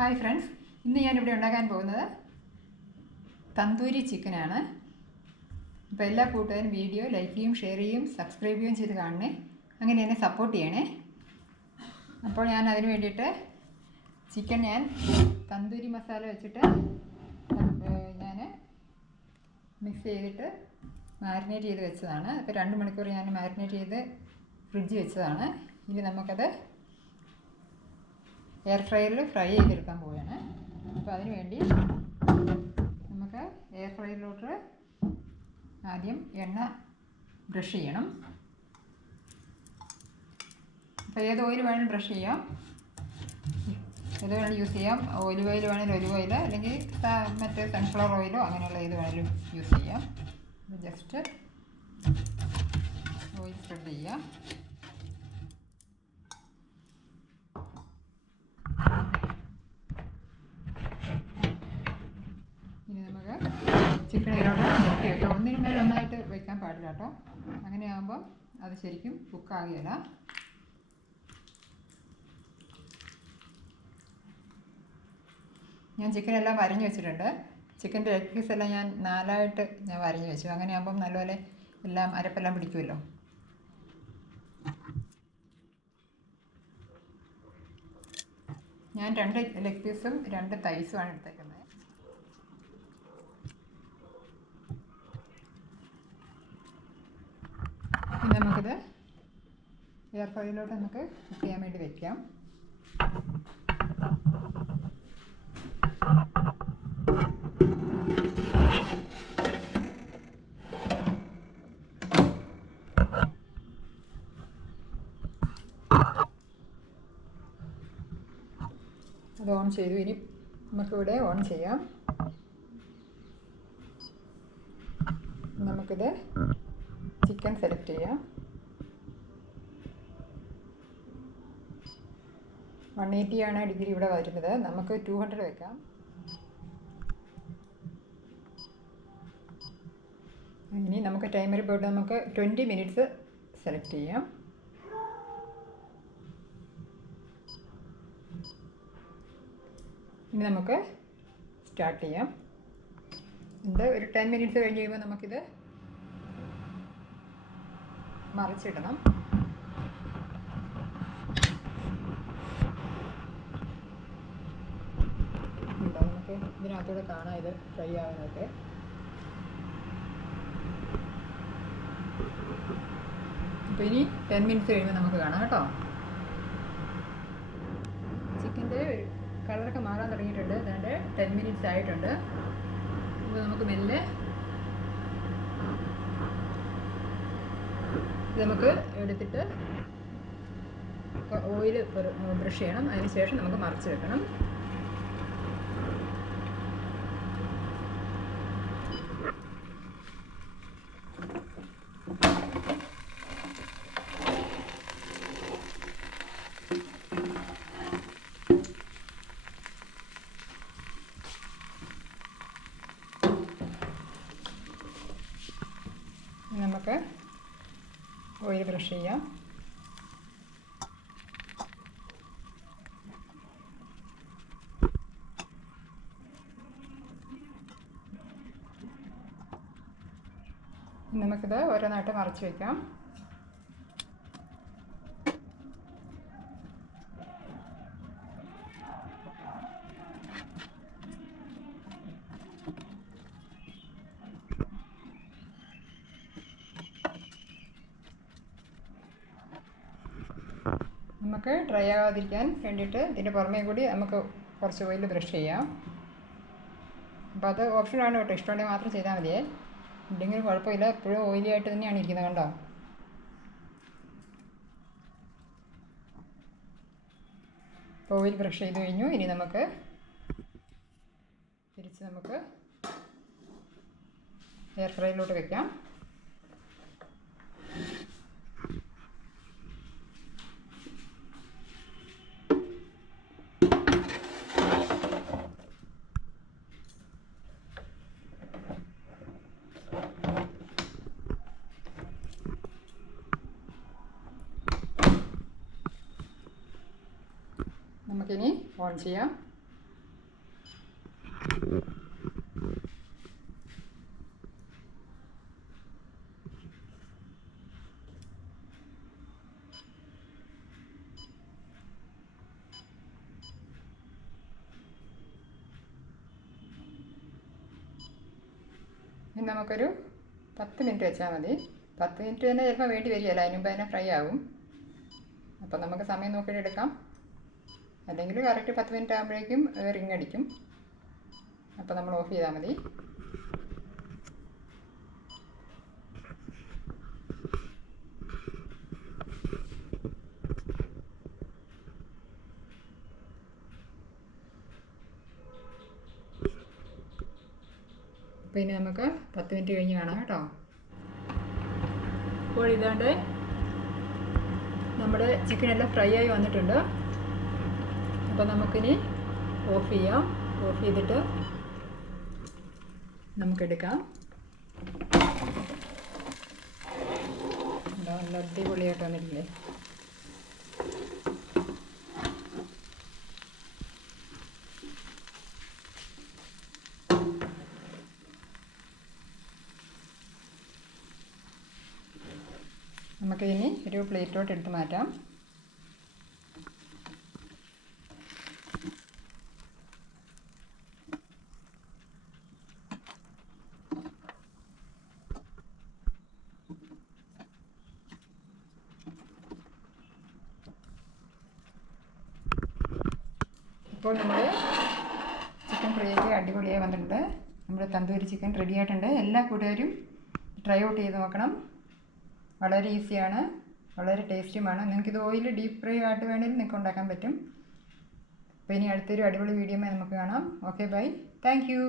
Hi friends, ഇന്ന് ഞാനിവിടെ ഉണ്ടാക്കാൻ പോകുന്നത് തന്തൂരി ചിക്കനാണ്. അപ്പോൾ എല്ലാ കൂട്ടുകാരും വീഡിയോ ലൈക്ക് ചെയ്യും, ഷെയർ ചെയ്യും, സബ്സ്ക്രൈബ് ചെയ്യുകയും ചെയ്ത് കാണണേ. അങ്ങനെ എന്നെ സപ്പോർട്ട് ചെയ്യണേ. അപ്പോൾ ഞാൻ അതിന് വേണ്ടിയിട്ട് ചിക്കൻ തന്തൂരി മസാല വെച്ചിട്ട് ഞാൻ മിക്സ് ചെയ്തിട്ട് മാരിനേറ്റ് ചെയ്ത് വെച്ചതാണ്. അപ്പോൾ 2 മണിക്കൂർ ഞാൻ മാരിനേറ്റ് ചെയ്ത് ഫ്രിഡ്ജിൽ വെച്ചതാണ്. ഇനി നമുക്കത് എയർ ഫ്രയറിൽ ഫ്രൈ ചെയ്തെടുക്കാൻ പോവുകയാണ്. അപ്പോൾ അതിന് വേണ്ടി നമുക്ക് എയർ ഫ്രയറിലോട്ട് ആദ്യം എണ്ണ ബ്രഷ് ചെയ്യണം. അപ്പോൾ ഏത് ഓയിൽ വേണമെങ്കിലും ബ്രഷ് ചെയ്യാം, ഏത് വേണമെങ്കിലും യൂസ് ചെയ്യാം. ഒലിവ് ഓയിൽ വേണമെങ്കിൽ ഒലിവ് ഓയിൽ, അല്ലെങ്കിൽ മറ്റേ സൺഫ്ലവർ ഓയിലോ അങ്ങനെയുള്ള ഏത് വേണമെങ്കിലും യൂസ് ചെയ്യാം. ജസ്റ്റ് ഓയിൽ സ്പ്രെഡ് ചെയ്യാം. ഇനി നമുക്ക് ചിക്കൻ ഇതിലോട്ട് നിർത്തി വെക്കാം. ഒന്നിനു മേലെ ഒന്നായിട്ട് വയ്ക്കാൻ പാടില്ല കേട്ടോ. അങ്ങനെ ആകുമ്പോൾ അത് ശരിക്കും കുക്കാകുകയില്ല. ഞാൻ ചിക്കനെല്ലാം വരഞ്ഞു വെച്ചിട്ടുണ്ട്. ചിക്കൻ്റെ ലെഗ് പീസ് എല്ലാം ഞാൻ 4ആയിട്ട് ഞാൻ വരഞ്ഞു വെച്ചു. അങ്ങനെ ആകുമ്പം നല്ലപോലെ എല്ലാം അരപ്പെല്ലാം പിടിക്കുമല്ലോ. ഞാൻ 2 ലെഗ് പീസും 2 തൈസുമാണ് എടുത്തേക്കുന്നത്. പിന്നെ നമുക്കിത് എയർ ഫ്രയറിലോട്ട് നമുക്ക് കുക്ക് ചെയ്യാൻ വേണ്ടി വയ്ക്കാം. അത് ഓൺ ചെയ്തു. ഇനി നമുക്കിവിടെ ഓൺ ചെയ്യാം. നമുക്കിത് ചിക്കൻ സെലക്ട് ചെയ്യാം. 180 ഡിഗ്രി ഇവിടെ വരുന്നത്. നമുക്ക് 200 വെക്കാം. ഇനി നമുക്ക് ടൈമറിൽ പോയിട്ട് നമുക്ക് 20 മിനിറ്റ്സ് സെലക്ട് ചെയ്യാം. ഇനി നമുക്ക് സ്റ്റാർട്ട് ചെയ്യാം. ഒരു 10 മിനിറ്റ്സ് കഴിഞ്ഞ് കഴിയുമ്പോൾ നമുക്കിത് മറിച്ചിടണം. നമുക്ക് ഇതിനകത്തൂടെ കാണാം ഇത് ഫ്രൈ ആകാനൊക്കെ. അപ്പോൾ ഇനി 10 മിനിറ്റ്സ് കഴിയുമ്പോൾ നമുക്ക് കാണാം കേട്ടോ. ചിക്കൻ്റെ കളറൊക്കെ മാറാൻ തുടങ്ങിയിട്ടുണ്ട്. അതുകൊണ്ട് 10 മിനിറ്റ്സ് ആയിട്ടുണ്ട്. അപ്പോൾ നമുക്ക് മെല്ലെ ഇത് നമുക്ക് എടുത്തിട്ട് ഓയിൽ ബ്രഷ് ചെയ്യണം. അതിന് ശേഷം നമുക്ക് മറിച്ച് വെക്കണം. നമുക്ക് ഓയിൽ ബ്രഷ് ചെയ്യാം. നമുക്കിത് ഓരോന്നായിട്ട് മറിച്ച് വയ്ക്കാം. നമുക്ക് ഡ്രൈ ആകാതിരിക്കാൻ വേണ്ടിയിട്ട് ഇതിൻ്റെ പുറമേ കൂടി നമുക്ക് കുറച്ച് ഓയിൽ ബ്രഷ് ചെയ്യാം. അപ്പോൾ അത് ഓപ്ഷനാണ് കേട്ടോ. ഇഷ്ടമുണ്ടെങ്കിൽ മാത്രം ചെയ്താൽ മതിയേ. ഇല്ലെങ്കിലും കുഴപ്പമില്ല. എപ്പോഴും ഓയിലി ആയിട്ട് തന്നെയാണ് ഇരിക്കുന്നത് കണ്ടോ. അപ്പോൾ ഓയിൽ ബ്രഷ് ചെയ്ത് കഴിഞ്ഞു. ഇനി നമുക്ക് തിരിച്ച് നമുക്ക് എയർ ഫ്രയറിലോട്ട് വെക്കാം. നമുക്കിനി ഓൺ ചെയ്യാം. ഇനി നമുക്കൊരു 10 മിനിറ്റ് വെച്ചാൽ മതി. 10 മിനിറ്റ് തന്നെ ചിലപ്പോൾ വേണ്ടി വരികയില്ല, അതിന് മുമ്പ് തന്നെ ഫ്രൈ ആകും. അപ്പോൾ നമുക്ക് സമയം നോക്കിയിട്ട് എടുക്കാം. അല്ലെങ്കിൽ കറക്റ്റ് 10 മിനിറ്റ് ആകുമ്പോഴേക്കും റിങ് അടിക്കും. അപ്പോൾ നമ്മൾ ഓഫ് ചെയ്താൽ മതി. അപ്പോൾ ഇനി നമുക്ക് 10 മിനിറ്റ് കഴിഞ്ഞ് കാണാം കേട്ടോ. അപ്പോൾ ഇതാണ്ട് നമ്മുടെ ചിക്കനെല്ലാം ഫ്രൈ ആയി വന്നിട്ടുണ്ട്. അപ്പോൾ നമുക്കിനി ഓഫ് ചെയ്യാം. ഓഫ് ചെയ്തിട്ട് നമുക്കെടുക്കാം. നല്ല അടിപൊളിയായിട്ട് വന്നിട്ടില്ലേ? നമുക്ക് ഇനി ഒരു പ്ലേറ്റിലോട്ട് എടുത്ത് മാറ്റാം. ഇപ്പോൾ നമ്മുടെ ചിക്കൻ ഫ്രൈയൊക്കെ അടിപൊളിയായി വന്നിട്ടുണ്ട്. നമ്മുടെ തന്തൂരി ചിക്കൻ റെഡി ആയിട്ടുണ്ട്. എല്ലാ കൂട്ടുകാരും ട്രൈ ഔട്ട് ചെയ്ത് നോക്കണം. വളരെ ഈസിയാണ്, വളരെ ടേസ്റ്റുമാണ്. നിങ്ങൾക്കിത് ഓയിൽ ഡീപ്പ് ഫ്രൈ ആയിട്ട് വേണമെങ്കിൽ നിങ്ങൾക്ക് ഉണ്ടാക്കാൻ പറ്റും. അപ്പോൾ ഇനി അടുത്തൊരു അടിപൊളി വീഡിയോയുമായി നമുക്ക് കാണാം. Okay, bye, thank U.